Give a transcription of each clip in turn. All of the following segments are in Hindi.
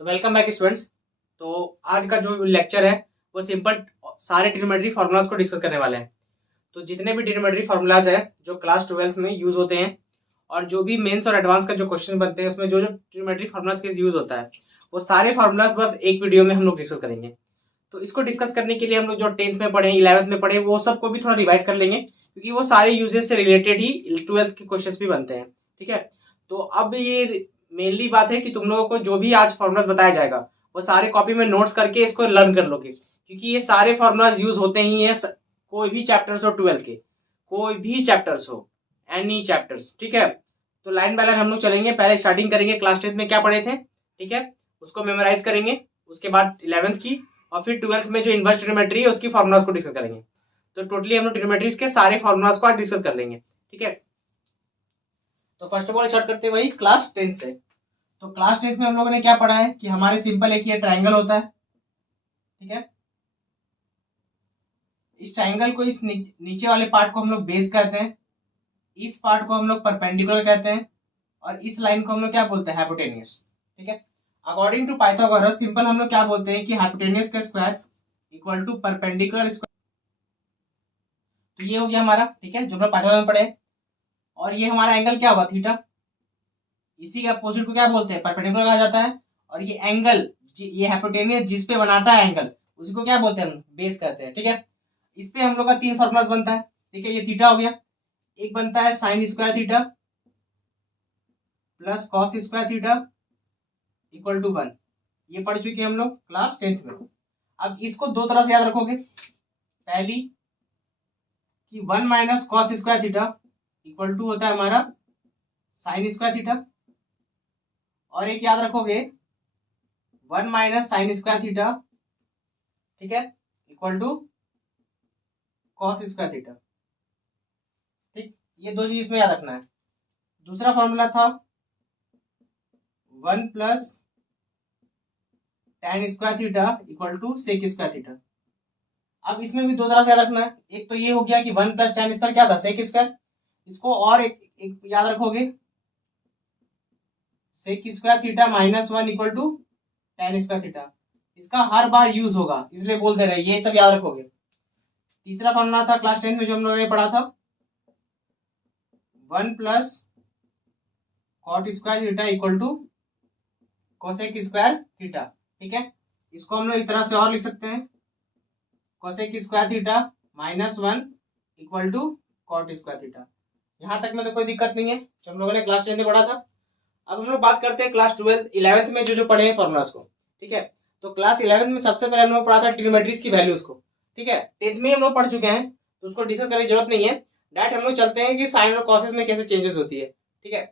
तो वेलकम बैक स्टूडेंट्स। तो आज का जो लेक्चर है वो सिंपल सारे ट्रिग्नोमेट्री फार्मूलाज को डिस्कस करने वाले हैं। तो जितने भी ट्रिग्नोमेट्री फार्मूलाज है जो क्लास 12 में यूज होते हैं और जो भी मेंस और एडवांस का जो क्वेश्चन बनते हैं उसमें जो जो ट्रिग्नोमेट्री फार्मूलाज के यूज होता है वो सारे फार्मूलाज बस एक वीडियो में हम लोग डिस्कस करेंगे। तो इसको डिस्कस करने के लिए हम लोग जो 10th में पढ़े 11th में पढ़े वो सबको भी थोड़ा रिवाइज कर लेंगे, क्योंकि वो सारे यूजेस से रिलेटेड ही 12th के क्वेश्चन भी बनते हैं। ठीक है, तो अब ये मेनली बात है कि तुम लोगों को जो भी आज फॉर्मूलाज बताया जाएगा वो सारे कॉपी में नोट्स करके इसको लर्न कर लोगे, क्योंकि ये सारे फॉर्मूलाज यूज होते ही है कोई भी चैप्टर्स हो 12th के, कोई भी चैप्टर्स हो, एनी चैप्टर्स। ठीक है, तो लाइन बाय लाइन हम लोग चलेंगे। पहले स्टार्टिंग करेंगे क्लास 10th में क्या पढ़े थे, ठीक है, उसको मेमोराइज करेंगे। उसके बाद 11th की और फिर 12th में जो इनवर्स ट्रिग्नोमेट्री है उसकी फॉर्मूलाज को डिस्कस करेंगे। तो टोटली हम लोग ट्रिग्नोमेट्रीज के सारे फॉर्मूलाज को आज डिस्कस कर लेंगे। ठीक है, तो फर्स्ट ऑफ ऑल स्टार्ट करते हैं वही क्लास 10th से। तो क्लास 10th में हम लोगों ने क्या पढ़ा है कि हमारे सिंपल एक ये ट्राइंगल होता है। ठीक है, इस ट्राइंगल को इस नीचे वाले पार्ट को हम लोग बेस कहते हैं, इस पार्ट को हम लोग परपेंडिकुलर कहते हैं और इस लाइन को हम लोग क्या बोलते हैं, हाइपोटेनियस। ठीक है, अकॉर्डिंग टू पाइथागोरस सिंपल हम लोग क्या बोलते हैं कि हाइपोटेनियस का square equal to perpendicular square. तो ये हो गया हमारा, ठीक है, जो हम पाइथागोरस में पढ़े। और ये हमारा एंगल क्या होगा, थीटा। इसी के अपोजिट को क्या बोलते हैं, परपेंडिकुलर कहा जाता है। और ये एंगल, ये हाइपोटेनियस जिस पे बनाता है एंगल, उसी को क्या बोलते हैं, हम बेस कहते हैं। ठीक है, इस पे हम लोग का 3 फॉर्मूलाज बनता है। ठीक है, ये थीटा हो गया, एक बनता है sine square theta plus cos square theta equal to 1। ये पढ़ चुके हम लोग क्लास 10th में। अब इसको दो तरह से याद रखोगे। पहली कि 1 minus cos square theta equal to होता है हमारा साइन स्क्वायर थीटा, और एक याद रखोगे 1 माइनस साइन स्क्वायर थीटा, ठीक है, equal to cos square theta. ठीक, ये दो चीज इसमें याद रखना है। दूसरा फॉर्मूला था 1 plus tan square theta equal to sec square theta. अब इसमें भी दो तरह से याद रखना है। एक तो ये हो गया कि 1 प्लस tan स्क्वायर क्या था, सेक स्क्वायर। इसको और एक याद रखोगे, sec square theta minus 1 equal to tan square theta. इसका हर बार यूज होगा इसलिए बोल दे रहे, ये सब याद रखोगे। तीसरा फॉर्मूला था क्लास 10 में जो हम लोगों ने पढ़ा था, 1 plus cot square theta equal to cosec square theta. ठीक है, इसको हम लोग एक तरह से और लिख सकते हैं, cosec square theta minus 1 equal to cot square theta. यहां तक में तो कोई दिक्कत नहीं है जो हम लोगों ने क्लास 10 में पढ़ा था। अब हम लोग बात करते हैं क्लास 11th में जो पढ़े हैं फॉर्मूलाज को। ठीक है, तो क्लास 11th में सबसे पहले हम लोग पढ़ा था ट्रिग्नोमेट्रीज की वैल्यूज को। ठीक है, 10th में हम लोग पढ़ चुके हैं तो उसको डिस्कस करने की जरूरत नहीं है। डायरेक्ट हम लोग चलते हैं कि साइन और कॉसेस में कैसे चेंजेस होती है। ठीक है,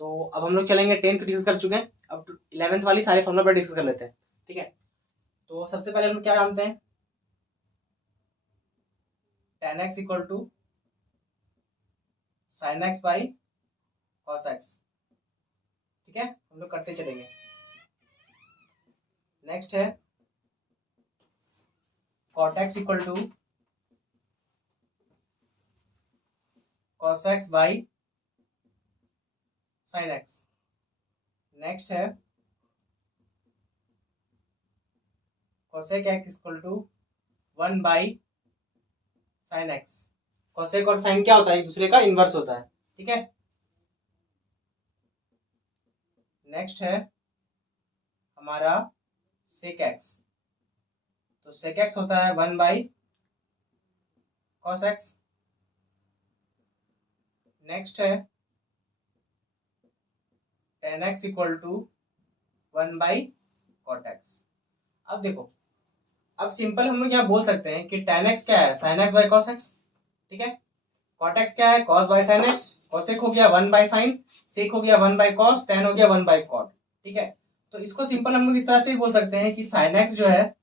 तो अब हम लोग चलेंगे 10th डिस्कस कर चुके हैं, अब 11th वाली सारे फॉर्मूला पर डिस्कस कर लेते हैं। ठीक है, तो सबसे पहले हम लोग क्या जानते हैं, tan x equal to sine x by cos x. ठीक है, हम लोग करते चलेंगे। नेक्स्ट है cot x equal to cos x by sine x. Next है cosec x equal to 1 by sine x. cosec और साइन क्या होता है, एक दूसरे का इनवर्स होता है। ठीक है, नेक्स्ट है हमारा sec x। तो sec x होता है 1 बाई cos x। नेक्स्ट है tan x equal to 1 by cot x। अब देखो, अब सिंपल हम लोग यहाँ बोल सकते हैं कि tan x क्या है, sin x by cos x। ठीक है, cot x क्या है, cos by sin x। cosec हो गया 1 बाई sin, sec हो गया 1 बाई cos, tan हो गया 1 बाई cot। ठीक है, तो इसको सिंपल हम लोग इस तरह से ही बोल सकते हैं कि sin x जो है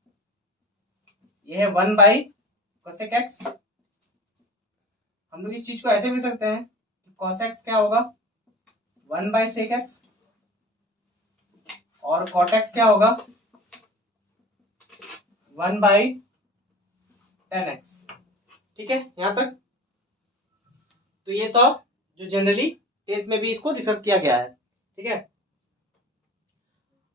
ये है 1 बाई cosec x। हम लोग इस चीज को ऐसे भी लिख सकते हैं cos x क्या होगा 1 बाई sec x, और cot x क्या होगा 1 बाई tan x। ठीक है, यहां तक तो ये तो जो जनरली 10th में भी इसको डिस्कस किया गया है। ठीक है,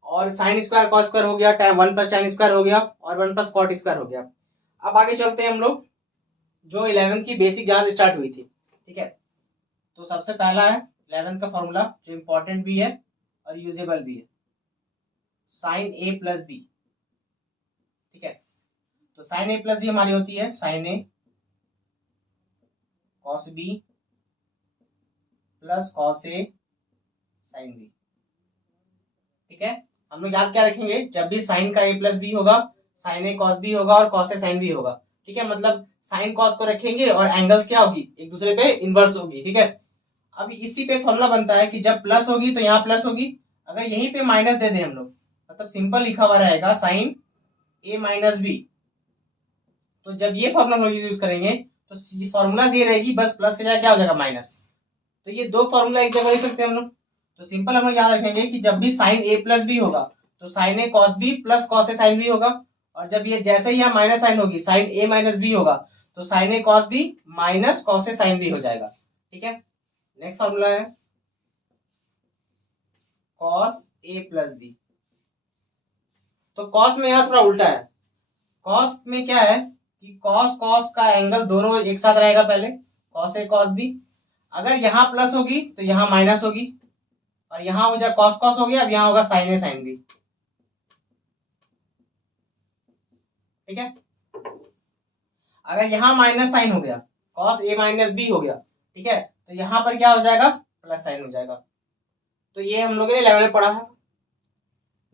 और साइन स्क्वायर कॉस स्क्वायर हो गया, वन प्लस tan स्क्वायर हो गया और वन प्लस कॉट स्क्वायर हो गया। अब आगे चलते हैं हम लोग जो 11th की बेसिक जहां से स्टार्ट हुई थी, ठीक है। तो सबसे पहला है 11th का फॉर्मूला जो इंपॉर्टेंट भी है और यूजेबल भी है, साइन ए प्लस बी, ठीक है। तो साइन ए प्लस बी हमारी होती है sine A cos B plus cos A sine B, ठीक है। हम लोग याद क्या रखेंगे, जब भी साइन का ए प्लस बी होगा साइन ए कॉस बी होगा और कॉस ए साइन बी होगा, ठीक है। मतलब साइन कॉस को रखेंगे और एंगल्स क्या होगी, एक दूसरे पे इनवर्स होगी, ठीक है। अभी इसी पे फॉर्मूला बनता है कि जब प्लस होगी तो यहाँ प्लस होगी, अगर यहीं पे माइनस दे दें हम लोग, मतलब सिंपल लिखा हुआ रहेगा साइन ए माइनस बी, तो जब ये फॉर्मूला हम लोग यूज करेंगे तो फॉर्मूला ये रहेगी, बस प्लस के जगह क्या हो जाएगा माइनस। तो ये दो फॉर्मूला एक जगह लिख सकते हैं हम लोग। तो सिंपल हम लोग याद रखेंगे कि जब भी साइन ए प्लस बी होगा तो sine A cos B plus cos A sine B होगा, और जब ये जैसे ही यहाँ माइनस साइन होगी साइन ए माइनस बी होगा तो sine A cos B minus cos A sine B हो जाएगा, ठीक है। नेक्स्ट फॉर्मूला है कॉस ए प्लस बी। तो कॉस में यहाँ थोड़ा उल्टा है, कॉस में क्या है कि कॉस कॉस का एंगल दोनों एक साथ रहेगा, पहले कॉस ए कॉस बी, अगर यहाँ प्लस होगी तो यहाँ माइनस होगी, और यहाँ हो जाए कॉस कॉस हो गया, अब यहाँ होगा साइन ए साइन बी, ठीक है। अगर यहाँ माइनस साइन हो गया कॉस ए माइनस बी हो गया, ठीक है, तो यहाँ पर क्या हो जाएगा प्लस साइन हो जाएगा। तो ये हम लोगों ने 11 में पढ़ा है।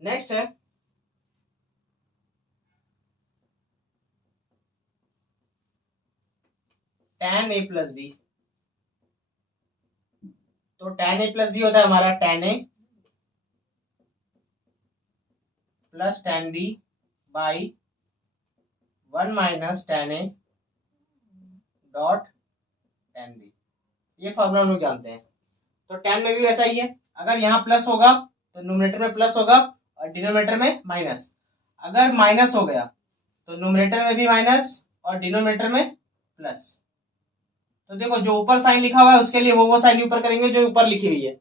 नेक्स्ट है tan a प्लस बी। तो tan a प्लस बी होता है हमारा tan a plus tan b by 1 minus tan a dot tan b। ये फॉर्मूला हम लोग जानते हैं। तो tan में भी वैसा ही है, अगर यहाँ प्लस होगा तो न्यूमरेटर में प्लस होगा और डिनोमिनेटर में माइनस, अगर माइनस हो गया तो न्यूमरेटर में भी माइनस और डिनोमिनेटर में प्लस। तो देखो जो ऊपर साइन लिखा हुआ है उसके लिए वो साइन ऊपर करेंगे जो ऊपर लिखी हुई है,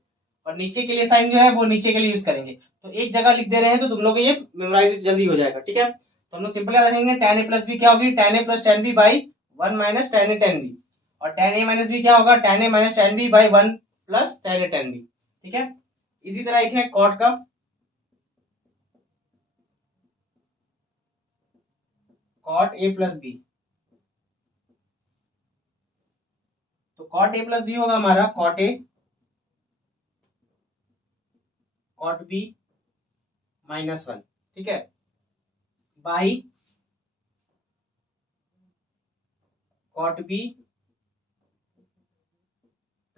और नीचे के लिए साइन जो है वो नीचे के लिए यूज करेंगे। तो एक जगह लिख दे रहे हैं तो तुम लोग ये मेमोराइज जल्दी हो जाएगा, ठीक है। तो हम लोग सिंपल याद रखेंगे tan a प्लस बी क्या होगी, tan a plus tan b by 1 minus tan a tan b, और tan a माइनस बी क्या होगा, tan a minus tan b by 1 plus tan a tan b, ठीक है। इसी तरह एक है कॉट का, कॉट a प्लस बी। तो कॉट ए प्लस बी होगा हमारा cot A cot B minus 1, ठीक है, by cot B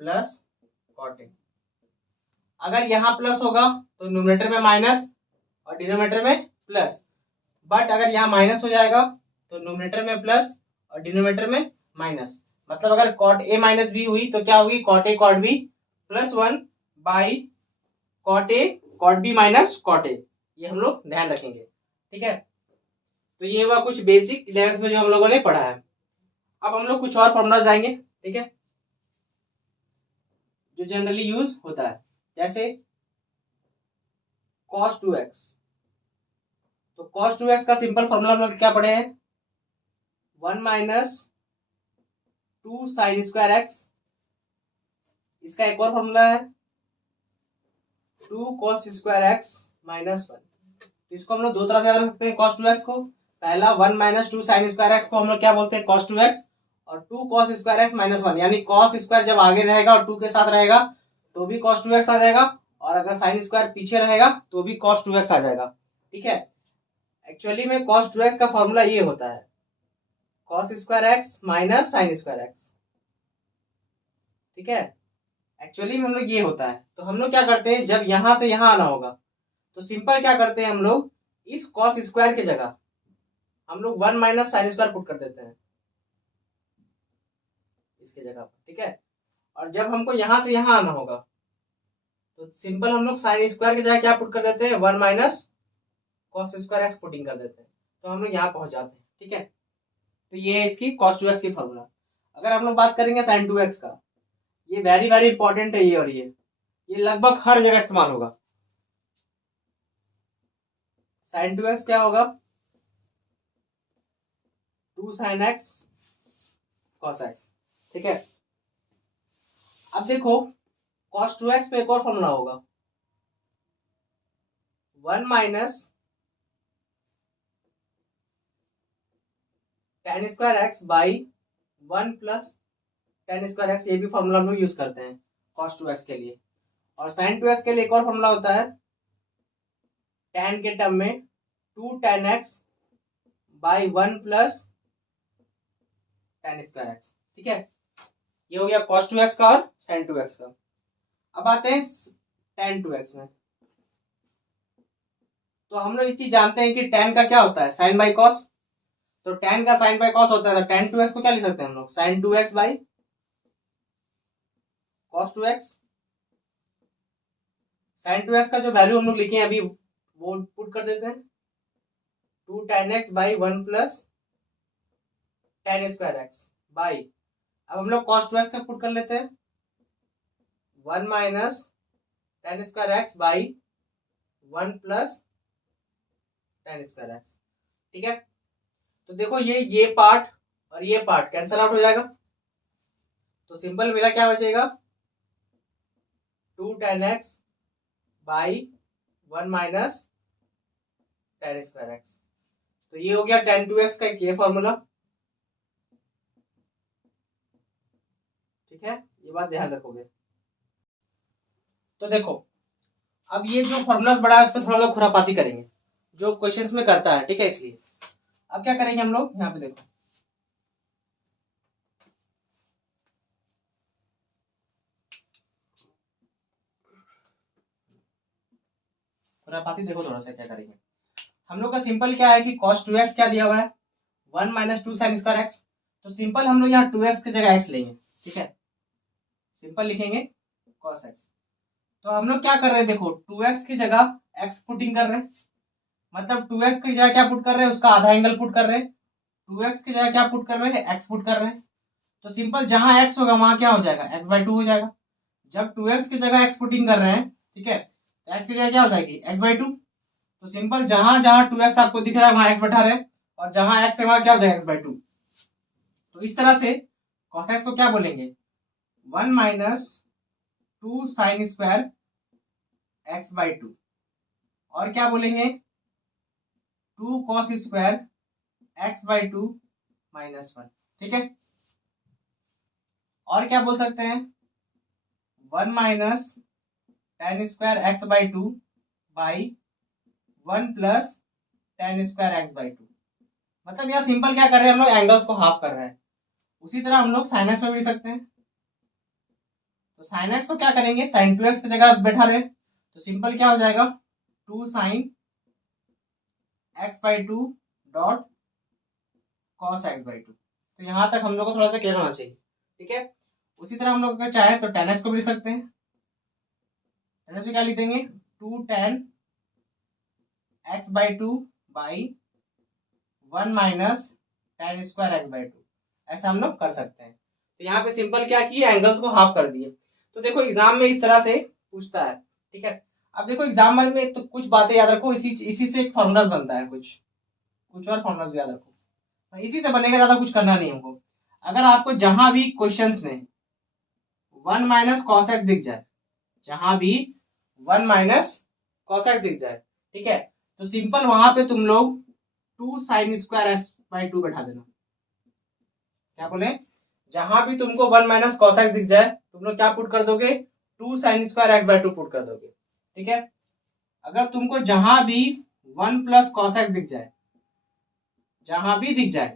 plus cot A. अगर यहां प्लस होगा तो न्यूमरेटर में माइनस और डिनोमिनेटर में प्लस, बट अगर यहाँ माइनस हो जाएगा तो न्यूमरेटर में प्लस और डिनोमिनेटर में माइनस। मतलब अगर कॉट ए माइनस बी हुई तो क्या होगी, cot A cot B plus 1 by cot A cot B minus cot A. ये हम लोग ध्यान रखेंगे, ठीक है। तो ये हुआ कुछ बेसिक 11th में जो हम लोगों ने पढ़ा है। अब हम लोग कुछ और फॉर्मूला जाएंगे, ठीक है, जो जनरली यूज होता है, जैसे cos 2x। तो cos 2x का सिंपल फॉर्मूला हम लोग क्या पढ़े हैं, 1 माइनस 2 साइन स्क्वायर एक्स। इसका एक और फॉर्मूला है 2 cos स्क्वायर एक्स माइनस 1। तो इसको हम लोग दो तरह से याद रख सकते हैं cos 2x को। पहला 1 माइनस 2 साइन स्क्वायर एक्स को हम लोग क्या बोलते हैं cos 2x, और 2 cos स्क्वायर एक्स माइनस 1, यानी cos स्क्वायर जब आगे रहेगा और 2 के साथ रहेगा तो भी cos 2x आ जाएगा, और अगर साइन स्क्वायर पीछे रहेगा तो भी cos 2x आ जाएगा, ठीक है। एक्चुअली में cos 2x का फॉर्मूला ये होता है cos square x minus sine square x, ठीक है। एक्चुअली में हम लोग ये होता है। तो हम लोग क्या करते हैं, जब यहां से यहां आना होगा तो सिंपल क्या करते हैं हम लोग, इस cos स्क्वायर की जगह हम लोग 1 माइनस साइन स्क्वायर पुट कर देते हैं इसके जगह पर, ठीक है। और जब हमको यहां से यहां आना होगा तो सिंपल हम लोग साइन स्क्वायर की जगह क्या पुट कर देते हैं, 1 minus cos square x putting कर देते हैं, तो हम लोग यहाँ पहुंच जाते हैं, ठीक है। तो ये है इसकी cos 2x की फॉर्मूला। अगर हम लोग बात करेंगे sin 2x का, ये वेरी वेरी इंपॉर्टेंट है ये, और ये लगभग हर जगह इस्तेमाल होगा। साइन 2x क्या होगा, 2 sin x cos x। ठीक है, अब देखो cos 2x में एक और फॉर्मूला होगा, 1 minus tan square x by 1 plus tan square x, ये भी फॉर्मूला हम लोग यूज करते हैं cos 2x के लिए। और sin 2x के लिए एक और फॉर्मूला होता है tan के टर्म में 2 tan x by 1 plus tan square x. ठीक है, ये हो गया cos 2x का और sin 2x का। अब आते हैं tan 2x में। तो हम लोग एक चीज जानते हैं कि tan का क्या होता है, sin बाई cos। तो tan का sin बाई cos होता है, तो tan 2x को क्या लिख सकते हैं हम लोग, sin 2x by cos 2x। sin 2x का जो वैल्यू हम लोग लिखे हैं अभी वो पुट कर देते हैं, 2 tan x by 1 plus tan square x by, अब हम लोग cos 2x का पुट कर लेते हैं 1 minus tan square x by 1 plus tan square x. ठीक है, तो देखो ये पार्ट और ये पार्ट कैंसल आउट हो जाएगा, तो सिंपल मेरा क्या बचेगा, 2 tan x by 1 minus tan square x. तो ये हो गया tan 2x का एक ये फॉर्मूला। ठीक है, ये बात ध्यान रखोगे। तो देखो अब ये जो फॉर्मूलाज बड़ा है उस पर थोड़ा लोग खुरापाती करेंगे जो क्वेश्चंस में करता है। ठीक है, इसलिए अब क्या करेंगे हम लोग, यहाँ पे देखो खुरापाती, देखो थोड़ा सा क्या करेंगे हम लोग का। सिंपल क्या है कि cos 2x क्या दिया हुआ है, 1 माइनस 2 sin स्क्वायर एक्स। तो सिंपल हम लोग यहाँ 2x की जगह x लेंगे। ठीक है, सिंपल लिखेंगे cos x। तो हम लोग क्या कर रहे हैं, देखो 2x की जगह x पुटिंग कर रहे हैं, मतलब 2x की जगह क्या पुट कर रहे हैं, उसका आधा एंगल पुट कर रहे हैं। 2x की जगह क्या पुट कर रहे हैं, x पुट कर रहे हैं। तो सिंपल जहां x होगा वहां क्या हो जाएगा, x/2 हो जाएगा। जब 2x की जगह x पुटिंग कर रहे हैं, ठीक है, तो x की जगह क्या हो जाएगी, x/2। तो सिंपल जहां जहां 2x आपको दिख रहा है वहां x बैठा रहे, और जहां x है वहां क्या हो जाएगा, x/2। तो इस तरह से cos x को क्या बोलेंगे, 1 माइनस 2 साइन स्क्वायर x/2, और क्या बोलेंगे 2 cos स्क्वायर x/2 माइनस 1। ठीक है, और क्या बोल सकते हैं, 1 minus tan square x/2 by 1 plus tan square x/2। मतलब यह सिंपल क्या कर रहे हैं हम लोग, एंगल्स को हाफ कर रहे हैं। उसी तरह हम लोग sin x में भी लिख सकते हैं। तो sin x को क्या करेंगे, sin 2x की जगह बैठा रहे, तो सिंपल क्या हो जाएगा, 2 sin x/2 dot cos x/2। तो यहां तक हम लोग को थोड़ा सा क्लियर होना चाहिए। ठीक है, उसी तरह हम लोग अगर चाहे तो tan x को भी लिख सकते हैं। tan x को क्या लिख देंगे, 2 tan x/2 by 1 minus tan square x/2, ऐसा हम लोग कर सकते हैं। तो यहाँ पे सिंपल क्या किए, एंगल्स को हाफ कर दिए। तो देखो एग्जाम में इस तरह से पूछता है। ठीक है, अब देखो एग्जाम में तो कुछ बातें याद रखो, इसी से एक फॉर्मूलाज बनता है, कुछ और फॉर्मूलाज भी याद रखो, तो इसी से बनेगा, ज्यादा कुछ करना नहीं हमको। अगर आपको जहां भी क्वेश्चंस में 1 माइनस कॉस एक्स दिख जाए, जहां भी 1 माइनस कॉस एक्स दिख जाए, ठीक है, तो सिंपल वहां पे तुम लोग 2 साइन स्क्वायर x/2 बैठा देना। क्या बोले, जहां भी तुमको 1 माइनस कॉस एक्स दिख जाए तुम लोग क्या पुट कर दोगे, 2 साइन स्क्वायर x/2 पुट कर दोगे। ठीक है, अगर तुमको जहां भी 1 प्लस कॉस एक्स दिख जाए, जहां भी दिख जाए,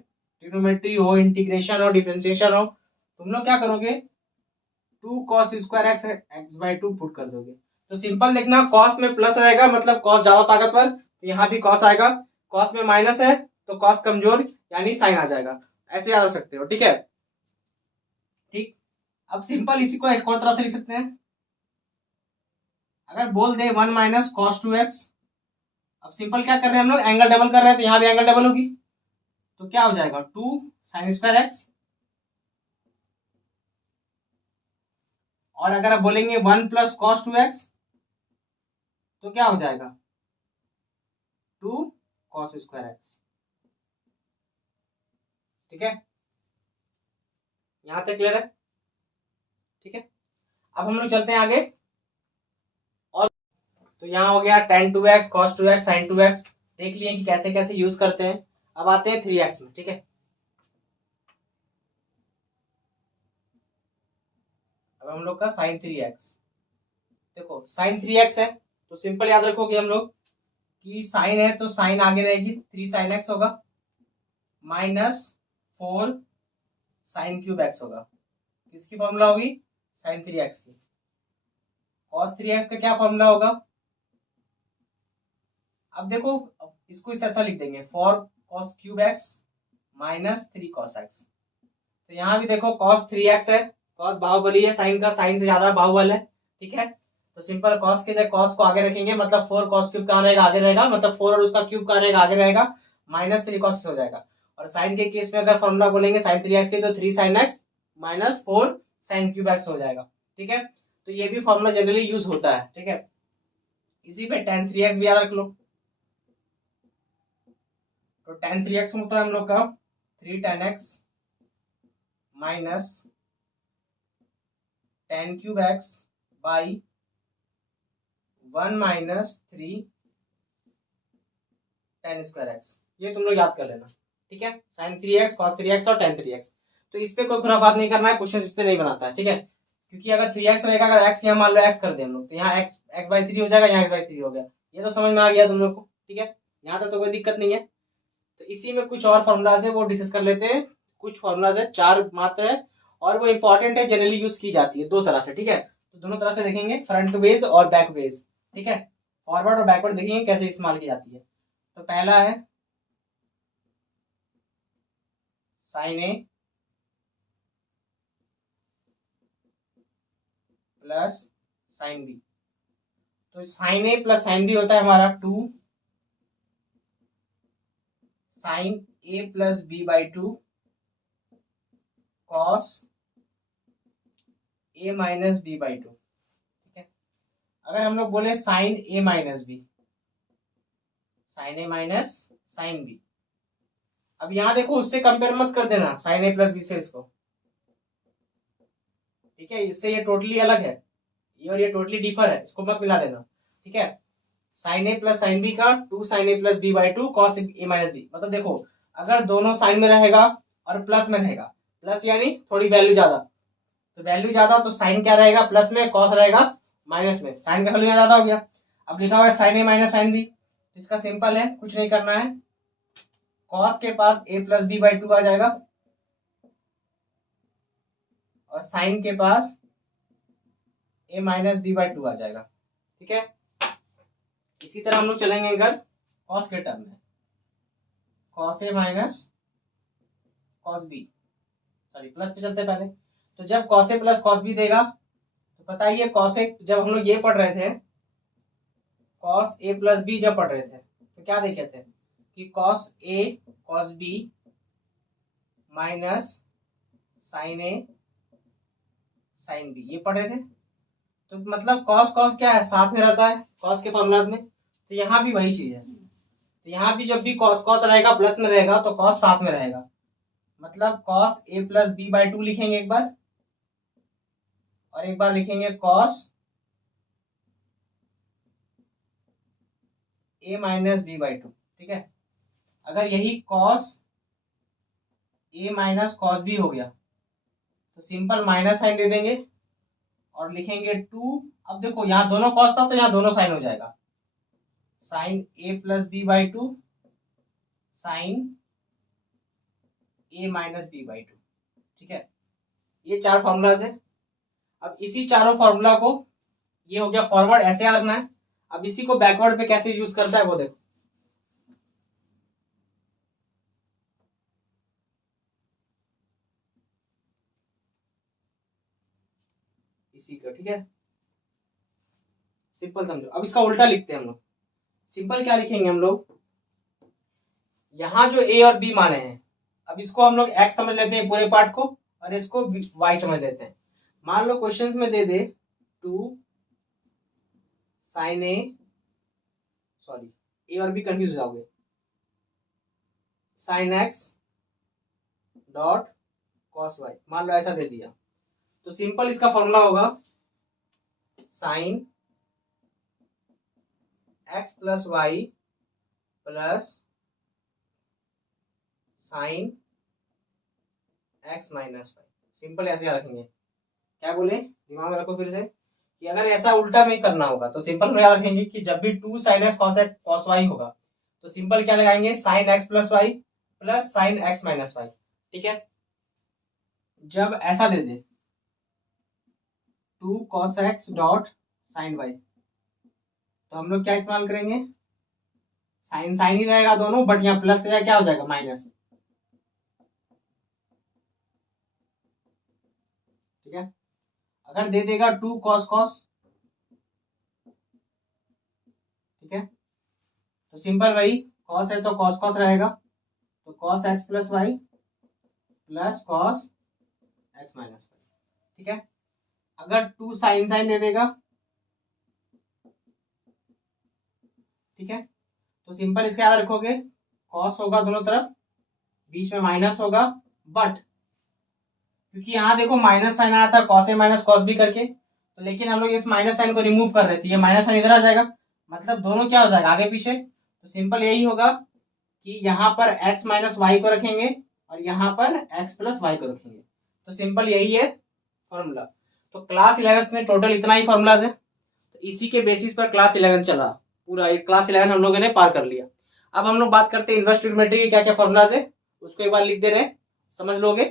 ट्रिग्नोमेट्री हो, इंटीग्रेशन हो, डिफरेंशिएशन हो, तुम लोग क्या करोगे, 2 cos स्क्वायर x/2 पुट कर दोगे। तो सिंपल देखना, cos में प्लस रहेगा मतलब cos ज्यादा ताकतवर, तो यहाँ भी cos आएगा। cos में माइनस है तो cos कमजोर यानी साइन आ जाएगा। ऐसे याद रख सकते हो। ठीक है, ठीक, अब सिंपल इसी को एक और तरह से लिख सकते हैं। अगर बोल दे 1 माइनस cos 2x, अब सिंपल क्या कर रहे हैं हम लोग, एंगल डबल कर रहे हैं, तो यहाँ भी एंगल डबल होगी, तो क्या हो जाएगा 2 साइन स्क्वायर एक्स। और अगर आप बोलेंगे 1 प्लस cos 2x, तो क्या हो जाएगा 2 cos स्क्वायर एक्स। ठीक है, यहां तक क्लियर है? ठीक है, अब हम लोग चलते हैं आगे। और तो यहाँ हो गया tan 2x cos 2x sin 2x, देख लिए कि कैसे कैसे यूज करते हैं। अब आते हैं 3x में। ठीक है, अब हम लोग का sin 3x, देखो sin 3x है तो सिंपल याद रखोगे हम लोग कि साइन है तो साइन आगे रहेगी 3 sin x होगा माइनस 4 sin क्यूब x होगा। किसकी फॉर्मूला होगी? sin 3x की। cos 3x का क्या फॉर्मूला होगा? अब देखो इसको इस ऐसा लिख देंगे 4 cos cube x minus 3 cos x। तो यहाँ भी देखो cos 3x है, cos बाहुबली है, साइन का साइन से ज्यादा बाहुबल है। ठीक है, तो सिंपल cos के जगह cos को आगे रखेंगे, मतलब 4 cos क्यूब कहाँ रहेगा? आगे रहेगा, मतलब 4 और उसका क्यूब कहाँ रहेगा? आगे रहेगा, माइनस 3 cos हो जाएगा। और साइन के केस में अगर फॉर्मूला बोलेंगे sin 3x की तो 3 sin x minus 4 sin cube x हो जाएगा। ठीक है, तो ये भी फॉर्मूला जनरली यूज होता है। ठीक है, इसी पे tan 3x भी याद रख लो। तो tan 3x होता है हम लोग का 3 tan x minus tan cube x by 1 minus 3 tan square x। ये तुम लोग याद कर लेना। ठीक है, sin 3x cos 3x और tan 3x। तो इस पे कोई खुराफात नहीं करना है, क्वेश्चन इस पे नहीं बनाता है। ठीक है, क्योंकि अगर 3x रहेगा, अगर x यहाँ मान लो x कर दे हम लोग, तो यहाँ x/3 हो जाएगा, यहाँ x/3 हो गया। ये तो समझ में आ गया तुम लोग को? ठीक है, यहाँ तक तो कोई दिक्कत नहीं है। तो इसी में कुछ और फॉर्मूलाज है वो डिस्कस कर लेते हैं। कुछ फॉर्मूलाज है, 4 मात्र है, और वो इंपॉर्टेंट है, जनरली यूज की जाती है 2 तरह से। ठीक है, तो दोनों तरह से देखेंगे, फ्रंट वेज और बैक वेज। ठीक है, फॉरवर्ड और बैकवर्ड देखेंगे कैसे इस्तेमाल की जाती है। तो पहला है sine A plus sine B. तो sine A plus sine B होता है हमारा 2 sine A plus B by 2 cos A minus B by 2। ठीक है, अगर हम लोग बोले sine A minus B, sine A minus sine B, अब यहां देखो उससे कंपेयर मत कर देना साइन ए प्लस बी से इसको। ठीक है, इससे ये टोटली अलग है, ये और ये टोटली डिफर है, इसको मत मिला देना। ठीक है, sine A plus sine B का 2 sine A plus B by 2 cos A minus B. मतलब देखो अगर दोनों साइन में रहेगा और प्लस में रहेगा, प्लस यानी थोड़ी वैल्यू ज्यादा, तो वैल्यू ज्यादा तो साइन क्या रहेगा? प्लस में, कॉस रहेगा माइनस में, साइन का वैल्यू ज्यादा हो गया। अब लिखा हुआ है sine A minus sine B, इसका सिंपल है, कुछ नहीं करना है, कॉस के पास ए प्लस बी बाई 2 आ जाएगा और साइन के पास ए माइनस बी बाई 2 आ जाएगा। ठीक है, इसी तरह हम लोग चलेंगे अगर कॉस के टर्म में, cos A minus cos B, sorry plus पे चलते पहले। तो जब cos A plus cos B देगा तो बताइए कॉस ए, जब हम लोग ये पढ़ रहे थे कॉस ए प्लस बी जब पढ़ रहे थे तो क्या देखे थे कि cos A cos B minus sign A sine B, ये पढ़ रहे थे। तो मतलब कॉस कॉस क्या है? साथ में रहता है कॉस के फॉर्मूलाज में, तो यहाँ भी वही चीज है। तो यहाँ भी जब भी कॉस कॉस रहेगा प्लस में रहेगा तो कॉस साथ में रहेगा, मतलब cos A plus B by 2 लिखेंगे एक बार, और एक बार लिखेंगे cos A minus B by 2। ठीक है, अगर यही cos A minus cos B हो गया तो सिंपल माइनस साइन दे देंगे और लिखेंगे 2। अब देखो यहाँ दोनों कॉस था तो यहाँ दोनों साइन हो जाएगा, sine A plus B by 2 sine A minus B by 2। ठीक है, ये 4 फॉर्मूलाज है। अब इसी चारों फॉर्मूला को, ये हो गया फॉरवर्ड, ऐसे याद रखना है। अब इसी को बैकवर्ड पे कैसे यूज करता है वो देखो। इसी का, ठीक है, सिंपल समझो। अब इसका उल्टा लिखते हैं हम लोग। सिंपल क्या लिखेंगे हम लोग, यहां जो ए और बी माने हैं, अब इसको हम लोग एक्स समझ लेते हैं पूरे पार्ट को, और इसको वाई समझ लेते हैं। मान लो क्वेश्चंस में दे दे 2 साइन ए, सॉरी ए और बी कंफ्यूज हो जाओगे। Sine x dot cos y, मान लो ऐसा दे दिया, तो सिंपल इसका फॉर्मूला होगा sine x plus y plus sine x minus y. Simple ऐसे याद रखेंगे। क्या बोले, दिमाग में रखो फिर से, कि अगर ऐसा उल्टा में करना होगा तो सिंपल में याद रखेंगे कि जब भी 2 साइन एक्स कॉस वाई होगा तो सिंपल क्या लगाएंगे, sine x plus y plus sine x minus y. ठीक है, जब ऐसा दे दे 2 cos x dot sine y, तो हम लोग क्या इस्तेमाल करेंगे, साइन साइन ही रहेगा दोनों, बट यहाँ प्लस का क्या हो जाएगा, माइनस। ठीक है, अगर दे देगा 2 cos cos, ठीक है, तो सिंपल वही cos है तो cos cos रहेगा, तो cos x plus y plus cos x minus y. ठीक है, अगर 2 साइन साइन दे देगा, ठीक है, तो सिंपल इसका याद रखोगे, cos होगा दोनों तरफ, बीच में माइनस होगा, बट क्योंकि यहाँ देखो माइनस साइन आया था cos a minus cos b करके, तो लेकिन हम लोग इस माइनस साइन को रिमूव कर रहे थे, ये माइनस साइन इधर आ जाएगा, मतलब दोनों क्या हो जाएगा, आगे पीछे। तो सिंपल यही होगा कि यहाँ पर x माइनस वाई को रखेंगे और यहाँ पर x प्लस वाई को रखेंगे। तो सिंपल यही है फॉर्मूला। तो क्लास 11th में टोटल इतना ही फॉर्मूलाज है, तो इसी के बेसिस पर क्लास 11 चला, पूरा क्लास 11 हम लोगों ने पार कर लिया। अब हम लोग बात करते हैं इनवर्स ट्रिग्नोमेट्री के क्या क्या फॉर्मूलाज है, उसको एक बार लिख दे रहे, समझ लोगे।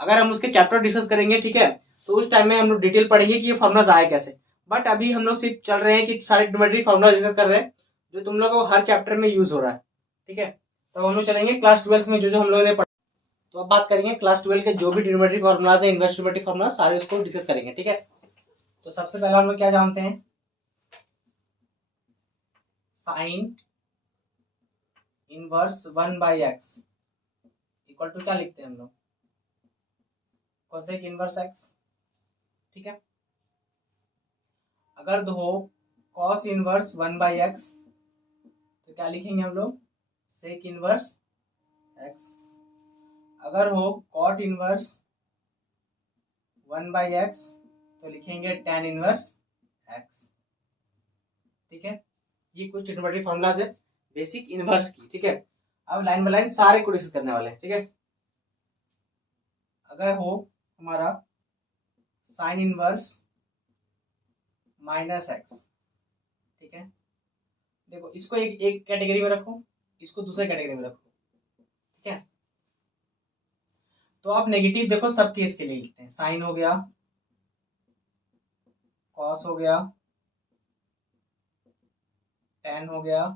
अगर हम उसके चैप्टर डिस्कस करेंगे, ठीक है, तो उस टाइम में हम लोग डिटेल पढ़ेंगे कि ये फॉर्मूलाज आए कैसे, बट अभी हम लोग सिर्फ चल रहे हैं कि सारे ट्रिग्नोमेट्री फॉर्मूला डिस्कस कर रहे हैं जो तुम लोगों को हर चैप्टर में यूज हो रहा है। ठीक है, तो हम लोग चलेंगे क्लास 12 में जो हम लोगों ने पढ़ा। तो अब बात करेंगे क्लास 12 के जो भी ट्रिग्नोमेट्री फॉर्मूलाज है, इनवर्स ट्रिग्नोमेट्री फॉर्मूला, सारे उसको डिस्कस करेंगे। ठीक है, तो सबसे पहले हम लोग क्या जानते हैं, sine inverse 1/x equal to क्या लिखते हैं हम लोग, कोसेक इनवर्स x। ठीक है, अगर दो cos इनवर्स 1/x तो क्या लिखेंगे हम लोग, सेक इनवर्स x। अगर हो cot इनवर्स 1/x तो लिखेंगे tan इनवर्स x। ठीक है, ये कुछ ट्रिग्नोमेट्री फॉर्मूलाज है बेसिक इनवर्स की। ठीक है, अब लाइन बाय लाइन सारे को डिस्कस करने वाले हैं। ठीक है, अगर हो हमारा साइन इनवर्स माइनस एक्स, ठीक है, देखो इसको एक कैटेगरी में रखो, इसको दूसरे कैटेगरी में रखो। ठीक है, तो आप नेगेटिव देखो सब केस के लिए लिखते हैं, साइन हो गया, कॉस हो गया, टेन हो गया,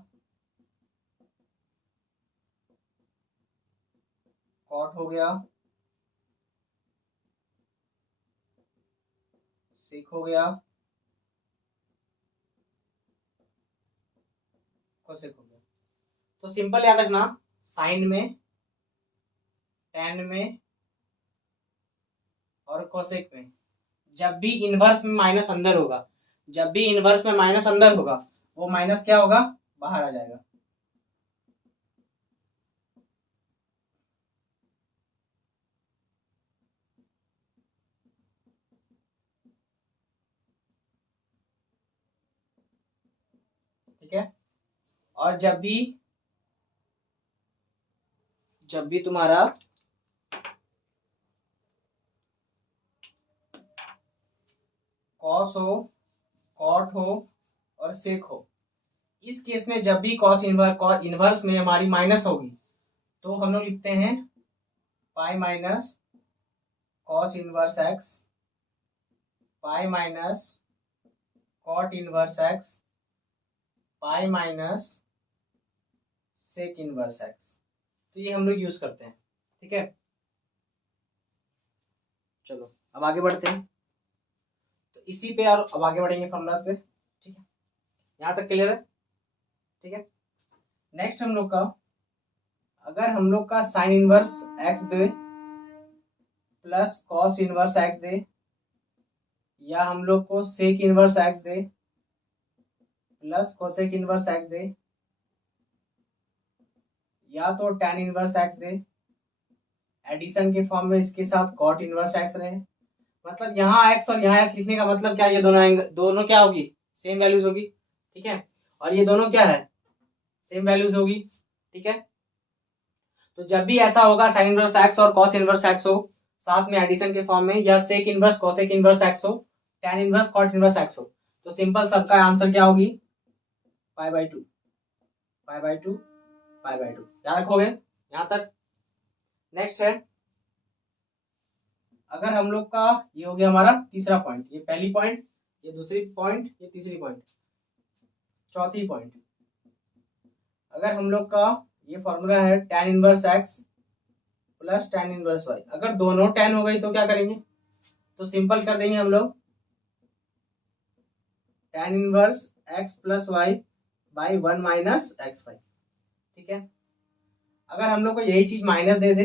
कॉट हो गया, सेक हो गया, कोसेक हो गया। तो सिंपल याद रखना, साइन में, टेन में और कोसेक में जब भी इनवर्स में माइनस अंदर होगा, जब भी इनवर्स में माइनस अंदर होगा वो माइनस क्या होगा, बाहर आ जाएगा। ठीक है, और जब भी तुम्हारा कॉस हो, कॉट हो और सेक हो, इस केस में जब भी कॉस इनवर्स में हमारी माइनस होगी तो हम लोग लिखते हैं pi minus cos inverse x, pi minus cot inverse x, pi minus sec inverse x. तो ये हम लोग यूज करते हैं। ठीक है, चलो अब आगे बढ़ते हैं, तो इसी पे यार अब आगे बढ़ेंगे फॉर्मूलाज पे। ठीक है, यहाँ तक क्लियर है। ठीक है, नेक्स्ट हम लोग का, अगर हम लोग का साइन इनवर्स एक्स दे प्लस कॉस इनवर्स एक्स दे, या हम लोग को सेक इनवर्स एक्स दे प्लस कोसेक इनवर्स एक्स दे, या तो tan इनवर्स x दे, एडिशन के फॉर्म में इसके साथ cot इनवर्स x रहे। मतलब यहाँ x और यहाँ x लिखने का मतलब क्या, ये दोनों क्या होगी, सेम वैल्यूज होगी, ठीक है। और ये दोनों क्या है, सेम वैल्यूज होगी, ठीक है। तो जब भी ऐसा होगा साइन इनवर्स x और cos इनवर्स x हो साथ में एडिशन के फॉर्म में, या sec inverse cosec inverse x हो, tan inverse cot inverse x हो, तो सिंपल सबका आंसर क्या होगी, pi by two, pi by two, pi by two. याद रखोगे यहां तक। नेक्स्ट है, अगर हम लोग का ये हो गया हमारा तीसरा पॉइंट, ये पहली पॉइंट, ये दूसरी पॉइंट, ये तीसरी पॉइंट, चौथी पॉइंट। अगर हम लोग का ये फॉर्मूला है tan inverse x plus tan inverse y, अगर दोनों tan हो गई तो क्या करेंगे, तो सिंपल कर देंगे हम लोग tan inverse x plus y by 1 minus x y, ठीक है। अगर हम लोग को यही चीज माइनस दे दे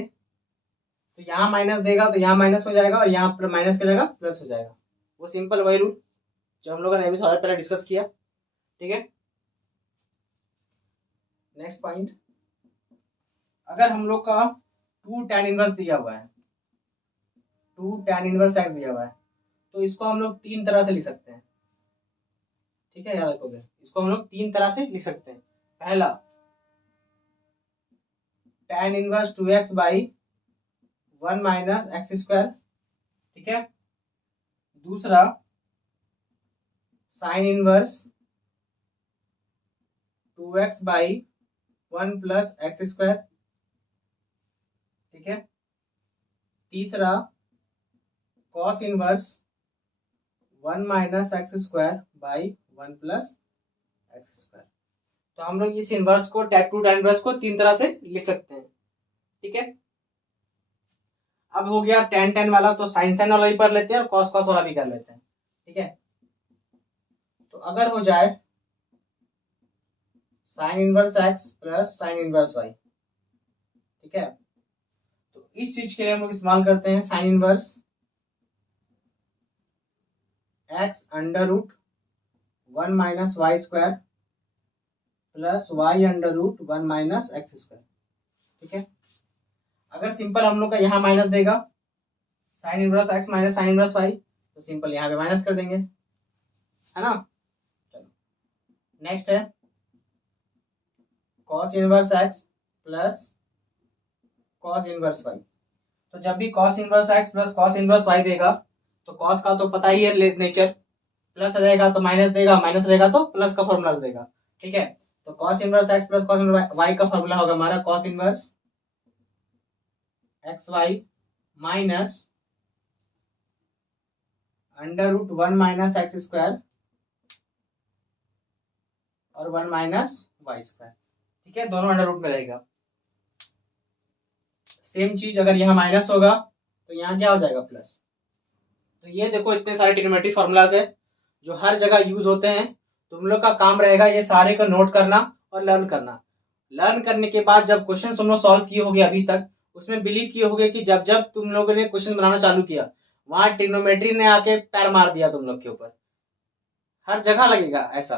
तो यहाँ माइनस देगा तो यहाँ माइनस हो जाएगा, और यहाँ पर माइनस की जगह प्लस हो जाएगा। वो सिंपल वही रूल जो हम लोगों ने थोड़ा पहले डिस्कस किया, ठीक है। नेक्स्ट पॉइंट, अगर हम लोग का 2 tan इनवर्स दिया हुआ है, 2 tan इनवर्स x दिया हुआ है, तो इसको हम लोग तीन तरह से लिख सकते हैं, ठीक है। याद रखोगे, इसको हम लोग तीन तरह से लिख सकते हैं। पहला tan inverse 2x by 1 minus x square, ठीक है। दूसरा sine inverse 2x by 1 plus x square, ठीक है। तीसरा cos inverse 1 minus x square by 1 plus x square. तो हम लोग इस इनवर्स को टू tan इनवर्स को तीन तरह से लिख सकते हैं, ठीक है। अब हो गया tan वाला, तो साइन वाला भी कर लेते हैं और cos वाला भी कर लेते हैं, ठीक है। तो अगर हो जाए sign inverse x plus sine inverse y, ठीक है, तो इस चीज के लिए हम लोग इस्तेमाल करते हैं sine inverse x under root 1 minus y square plus y under root 1 minus x square, ठीक है। अगर सिंपल हम लोग का यहाँ माइनस देगा sign inverse x minus sine inverse y, तो सिंपल यहाँ पे माइनस कर देंगे, है ना। चलो नेक्स्ट है cos inverse x plus cos inverse y। तो जब भी cos inverse x plus cos inverse y देगा तो cos का तो पता ही है नेचर, प्लस रहेगा तो माइनस देगा, माइनस रहेगा तो प्लस का फॉर्मूला देगा, ठीक है। तो cos inverse x plus cos inverse y का फॉर्मूला होगा हमारा cos inverse x y minus under root 1 minus x square और 1 माइनस वाई स्क्वायर, ठीक है। दोनों अंडर रूट में रहेगा। सेम चीज अगर यहाँ माइनस होगा तो यहाँ क्या हो जाएगा, प्लस। तो ये देखो इतने सारे ट्रिग्नोमेट्री फॉर्मूलाज है जो हर जगह यूज होते हैं। तुम लोग का काम रहेगा ये सारे को नोट करना और लर्न करना। लर्न करने के बाद जब क्वेश्चन तुम लोग सॉल्व किए होगे अभी तक, उसमें बिलीव किए होगे कि जब जब तुम लोगों ने क्वेश्चन बनाना चालू किया वहां ट्रिग्नोमेट्री ने आके पैर मार दिया तुम लोग के ऊपर, हर जगह लगेगा ऐसा,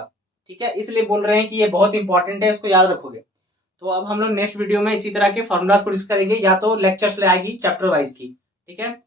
ठीक है। इसलिए बोल रहे हैं कि ये बहुत इंपॉर्टेंट है, इसको याद रखोगे। तो अब हम लोग नेक्स्ट वीडियो में इसी तरह के फॉर्मूलाज को डिस्कस करेंगे, या तो लेक्चर्स ले आएगी चैप्टर वाइज की, ठीक है।